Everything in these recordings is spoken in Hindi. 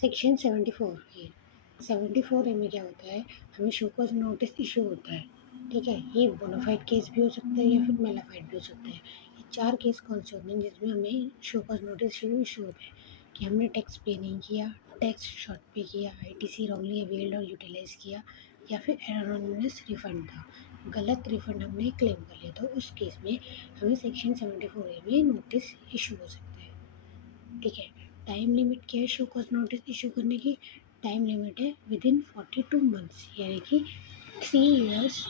सेक्शन 74 ए में क्या होता है, हमें शो कॉज नोटिस इशू होता है। ठीक है, ये बोनाफाइड केस भी हो सकता है या फिर मेलाफाइड भी हो सकता है। ये 4 केस कौन से होते हैं जिसमें हमें शो कॉज नोटिस इशू होता है कि हमने टैक्स पे नहीं किया, टैक्स शॉर्ट पे किया, आईटीसी रॉन्गली अवेल्ड और यूटिलाइज किया, या फिर एरोनिमस रिफंड था, गलत रिफंड हमने क्लेम कर लिया, तो उस केस में हमें सेक्शन 74 ए में नोटिस इशू हो सकता है। ठीक है, टाइम लिमिट क्या है शो कॉज नोटिस इशू करने की? टाइम लिमिट है विद इन 42 मंथ्स, यानी कि 3 years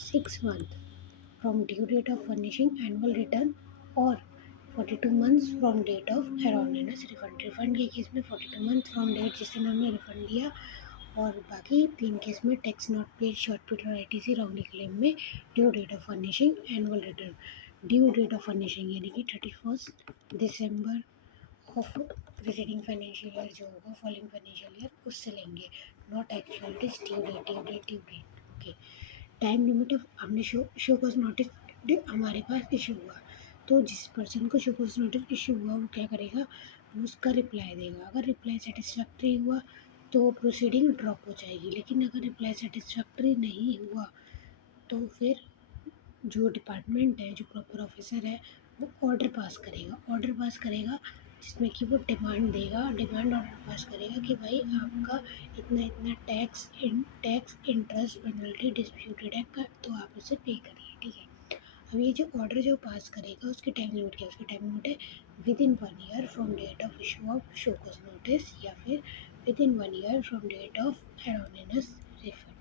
6 month from due date of furnishing annual return, और 42 months from date of erroneous refund. Refund के केस में 42 मंथ फ्रॉम डेट जिस दिन हमने रिफंड दिया, और बाकी 3 केस में tax not paid, short period और आईटीसी रॉन्गली क्लेम में due date of furnishing annual return. Due date of furnishing यानी कि 31 दिसंबर ऑफ प्रीसीडिंग फाइनेंशियल ईयर जो होगा, फॉलोइंग फाइनेंशियल ईयर, उससे लेंगे, not actual, it is due date, due date, due date. Okay, time limit of हमने शो कॉज नोटिस हमारे पास इशू हुआ, तो जिस पर्सन को शो कॉज नोटिस इशू हुआ वो क्या करेगा, वो उसका रिप्लाई देगा। अगर रिप्लाई सेटिस्फैक्ट्री हुआ तो प्रोसीडिंग ड्रॉप हो जाएगी, लेकिन अगर रिप्लाई सेटिस्फैक्ट्री नहीं हुआ तो फिर जो डिपार्टमेंट है, जो प्रॉपर ऑफिसर है, वो ऑर्डर पास करेगा जिसमें कि वो डिमांड देगा, डिमांड ऑर्डर पास करेगा कि भाई आपका इतना इतना टैक्स इंटरेस्ट पेनल्टी डिस्प्यूटेड है कर, तो आप उसे पे करिए। ठीक है, अब ये जो ऑर्डर जो पास करेगा उसकी टाइम लिमिट क्या है? उसकी टाइम लिमिट है with in 1 year from date of issue of show cause notice, या फिर with in 1 year from date of erroneous refund.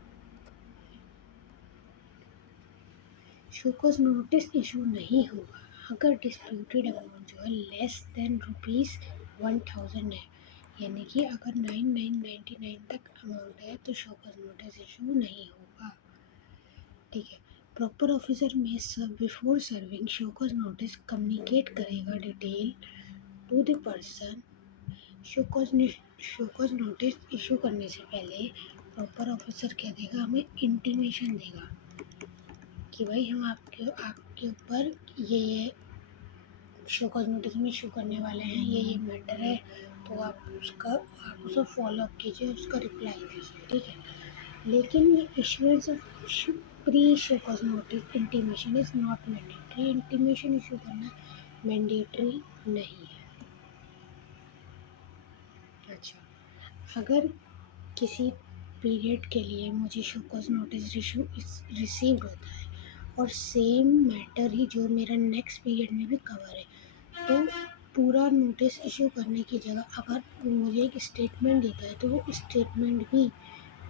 Show cause notice issue नहीं हुआ अगर डिस्प्यूटेड अमाउंट जो है लेस देन ₹1000 है, यानी कि अगर 9999 तक अमाउंट है तो शो कॉज नोटिस इशू नहीं होगा। ठीक है, प्रॉपर ऑफिसर में सब before serving show cause notice communicate करेगा detail to the person. Show cause notice issue करने से पहले प्रॉपर ऑफिसर क्या देगा, हमें इंटीमेशन देगा कि भाई हम आपके ऊपर ये शो कॉज नोटिस में इशू करने वाले हैं, ये मैटर है, तो आप उसे फॉलो अप कीजिए, उसका रिप्लाई दीजिए। ठीक है, लेकिन ये issuance of pre show cause notice intimation is not mandatory. Intimation issue करना मैंडेटरी नहीं है। अच्छा, अगर किसी पीरियड के लिए मुझे शो कॉज नोटिस रिसीव्ड होता है और सेम मैटर ही जो मेरा नेक्स्ट पीरियड में भी कवर है, तो पूरा नोटिस इशू करने की जगह अगर वो मुझे एक स्टेटमेंट देता है तो वो स्टेटमेंट भी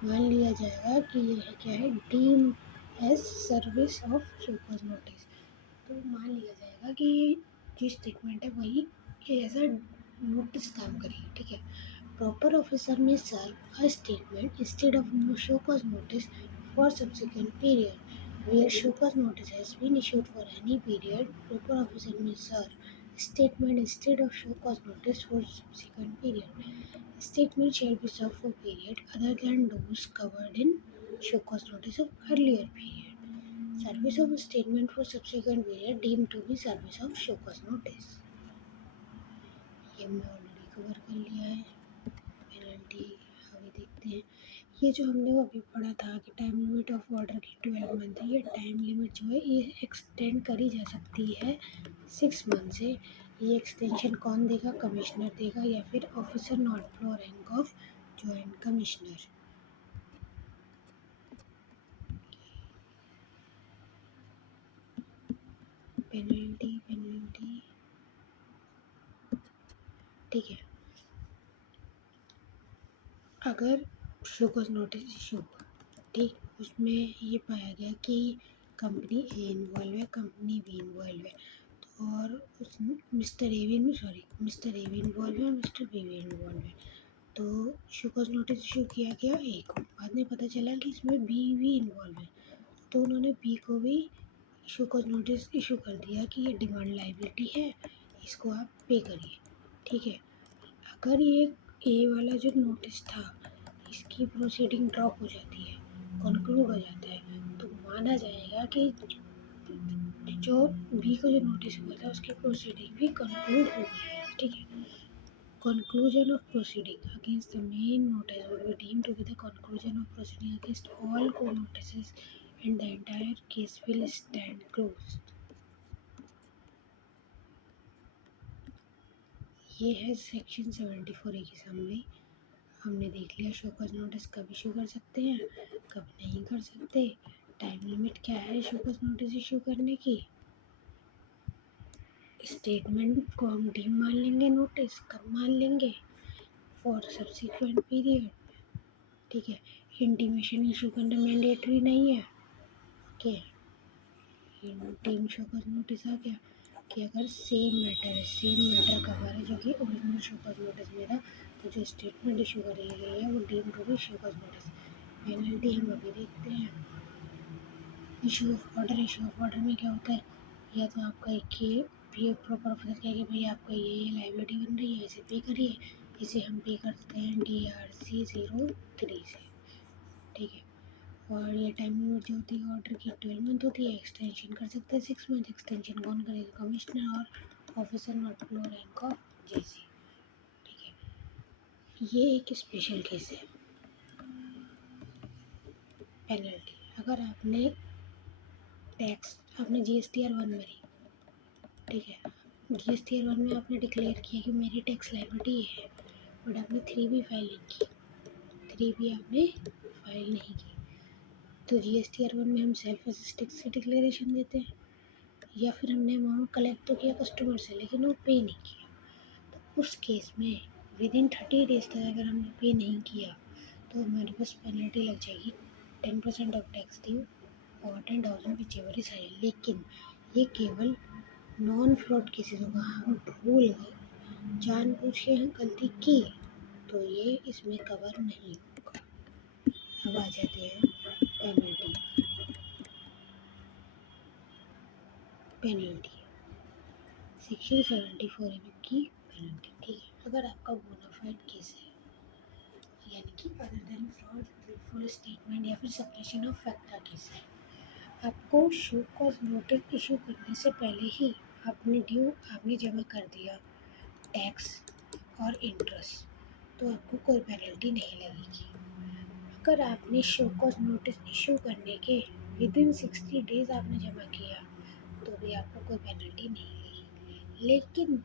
मान लिया जाएगा कि ये है क्या है, deem as service of show cause notice. तो मान लिया जाएगा कि ये जो स्टेटमेंट है वही एज अ नोटिस काम करेगी। ठीक है, proper officer may serve a statement instead of no show cause notice for subsequent period. Where show cause notice has been issued for any period, proper officer may serve statement instead of show cause notice for subsequent period. Statement shall be served for period other than those covered in show cause notice of earlier period. Service of a statement for subsequent period deemed to be service of show cause notice. ये हमने ऑलरेडी कवर कर लिया है। पेनल्टी अभी देखते हैं। ये जो हमने वो अभी पढ़ा था कि टाइम लिमिट ऑफ ऑर्डर की 12 मंथ है, ये टाइम लिमिट जो है ये एक्सटेंड करी जा सकती है 6 मंथ से। ये एक्सटेंशन कौन देगा? कमिश्नर देगा या फिर officer not below rank of joint commissioner. Penalty ठीक है, अगर शो कॉज नोटिस इशू हुआ, ठीक, उसमें ये पाया गया कि कंपनी ए इन्वॉल्व है, कंपनी बी इन्वॉल्व है, और उस मिस्टर ए भी इन्वॉल्व है और मिस्टर बी भी इन्वॉल्व है। तो शो कॉज नोटिस इशू किया गया ए को, बाद में पता चला कि इसमें बी भी इन्वॉल्व है, तो उन्होंने बी को भी शो कॉज नोटिस इशू कर दिया कि ये डिमांड लाइबिलिटी है, इसको आप पे करिए। ठीक है, अगर ये ए वाला जो नोटिस था इसकी प्रोसीडिंग ड्रॉप हो जाती है, कंक्लूड हो जाता है, तो माना जाएगा कि जो बी को जो नोटिस हुआ था उसकी प्रोसीडिंग भी कंक्लूड हो गई है। ठीक है, Conclusion of proceeding against the main notice would be deemed to be the conclusion of proceeding against all co-notices, and the entire case will stand closed. ये है सेक्शन 74A की समरी। हमने देख लिया शो कॉज नोटिस कब इशू कर सकते हैं, कब नहीं कर सकते, टाइम लिमिट क्या है शो कॉज नोटिस इशू करने की, स्टेटमेंट को हम डीम मान लेंगे, नोटिस कब मान लेंगे, फॉर सब्सिक्वेंट पीरियड। ठीक है, इंटीमेशन इशू करना मैंडेटरी नहीं है। Okay, team show cause notice आ गया कि अगर सेम मैटर है, सेम मैटर कवर है जो कि ओरिजिनल शो कॉज नोटिस में था, तो जो स्टेटमेंट इशू करी गई है वो deem to be show cause notice. Penalty हम अभी देखते हैं। Issue of order, issue of order में क्या होता है, या तो आपका एक ये प्रॉपर ऑफिसर कहे कि भाई आपका ये लाइबिलिटी बन रही है, इसे पे करिए, इसे हम पे करते हैं DRC-03 से। ठीक है, और ये टाइम लिमिट जो होती है ऑर्डर की 12 मंथ होती है, एक्सटेंशन कर सकते हैं 6 मंथ। एक्सटेंशन कौन करेगा, कमिश्नर और officer not below rank of JC। ठीक है, ये एक स्पेशल केस है। पेनल्टी, अगर आपने टैक्स, आपने GSTR 1 भरी, ठीक है, GSTR 1 में आपने डिक्लेयर किया कि मेरी टैक्स लायबिलिटी ये है, बट आपने 3B फाइल नहीं की, 3B आपने फाइल नहीं की, तो GSTR 1 में हम सेल्फ असिस्टेड से डिक्लेरेशन देते हैं, या फिर हमने अमाउंट कलेक्ट तो किया कस्टमर से लेकिन वो पे नहीं किया, तो उस केस में विद इन 30 डेज तक अगर हमने पे नहीं किया तो हमारे पास पेनल्टी लग जाएगी 10% ऑफ टैक्स ड्यू और 10,000 विचेवर इज हायर। लेकिन ये केवल नॉन फ्रॉड केसेस होगा, हम भूल गए, जानबूझ के गलती की, तो ये इसमें कवर नहीं होगा। अब आ जाते हैं पेनल्टी। पेनल्टी सेक्शन 74 की पेनल्टी। ठीक है, अगर आपका बोनाफाइड केस है, यानी कि other than fraud, wilful statement या फिर सप्रेशन ऑफ फैक्ट का केस है, आपको शो कॉज नोटिस इशू करने से पहले ही आपने जमा कर दिया टैक्स और इंटरेस्ट, तो आपको कोई पेनल्टी नहीं लगेगी। अगर आपने शो कॉज नोटिस इशू करने के विद इन 60 डेज आपने जमा किया तो भी आपको कोई पेनल्टी नहीं लगेगी। लेकिन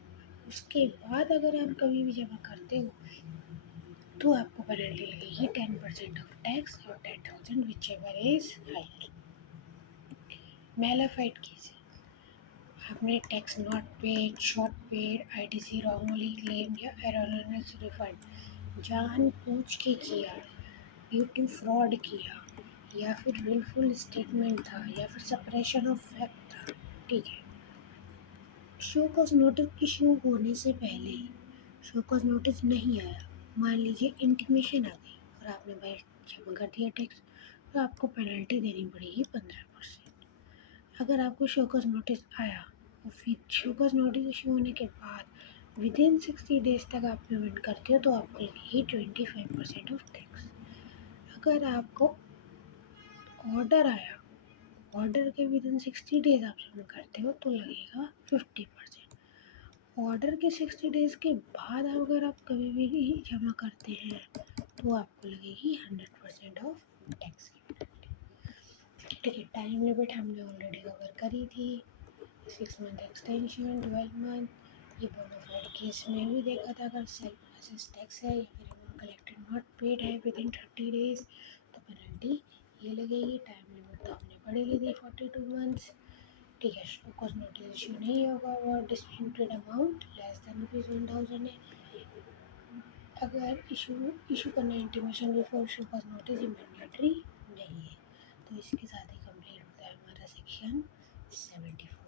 उसके बाद अगर आप कभी भी जमा करते हो तो आपको पेनल्टी लगेगी 10% ऑफ टैक्स और 10,000 which ever is higher. Malafide case, आपने tax not paid, short paid, ITC wrongly claim या एररोनियस रिफंड जानबूझ के किया, ड्यू टू फ्रॉड किया, या फिर विलफुल स्टेटमेंट था, या फिर सप्रेशन ऑफ फैक्ट था। ठीक है, शो कॉज नोटिस इशू होने से पहले शो कॉज नोटिस नहीं आया, मान लीजिए इंटीमेशन आ गई और आपने भाई जमा कर दिया टैक्स, तो आपको पेनल्टी देनी पड़ेगी 15%। अगर आपको शो कॉज नोटिस आया और फिर शो कॉज नोटिस इशू होने के बाद विद इन 60 डेज तक आप पेमेंट करते हो तो आपको लगेगी 25% ऑफ टैक्स। अगर आपको ऑर्डर आया, ऑर्डर के विद इन 60 डेज आप जमा करते हो तो लगेगा 50%। ऑर्डर के 60 डेज के बाद अगर आप कभी भी जमा करते हैं तो आपको लगेगी 100% ऑफ टैक्स की पेनल्टी। ठीक है, टाइम लिमिट हमने ऑलरेडी कवर करी थी, 6 मंथ एक्सटेंशन, 12 मंथ। ये बोनाफाइड केस में भी देखा था, अगर सेल्फ असेस टैक्स है या फिर अमाउंट कलेक्टेड नॉट पेड है विद इन 30 डेज तो पेनल्टी ये लगेगी। टाइम लिमिट तो हमने पढ़ी ली थी 42 मंथ्स। ठीक है, शो कॉज नोटिस इशू नहीं होगा और डिस्प्यूटेड अमाउंट लेस देन ₹1,000 है। अगर इशू करना intimation before show cause notice ये मैंडेटरी नहीं है। तो इसके साथ ही कंप्लीट होता है हमारा सेक्शन 74।